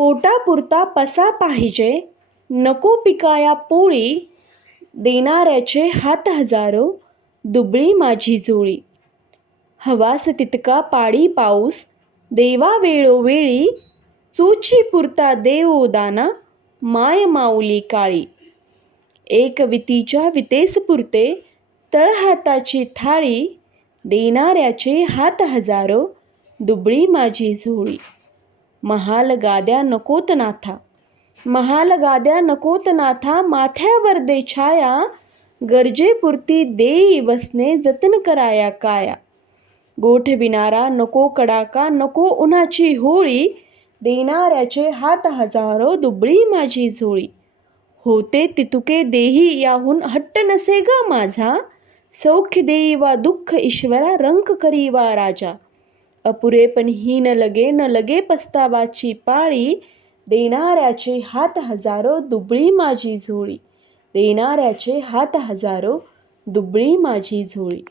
पोटापुरता पसा पाहिजे. नको पिकाया पोळी. देणाऱ्याचे हात हजारो. दुबळी माझी जुळी. हवास तितका पाडी पाऊस. देवा वेळोवेळी. चोची पुरता देवो दाना. माय माऊली काळी. एक वितीच्या वितेस पुरते. तळहाताची थाळी. देणाऱ्याचे हात हजारो. दुबळी माझी झोळी महाल गाद्या नकोत नाथा महाल गाद्या नकोत नाथा माथ्यावर दे छाया गरजेपुरती देई वसने जतन कराया काया. गोठ गोठविणारा नको कडाका नको उन्हाची होळी देणाऱ्याचे हात हजारो दुबळी माझी झोळी होते तितुके देही याहून हट्ट नसे ग माझा सौख्य देई वा दुःख ईश्वरा रंक करी वा राजा. अपुरेपणही न लगे न लगे पस्तावाची पाळी. देणाऱ्याचे हात हजारो दुबळी माझी झोळी. देणाऱ्याचे हात हजारो दुबळी माझी झोळी.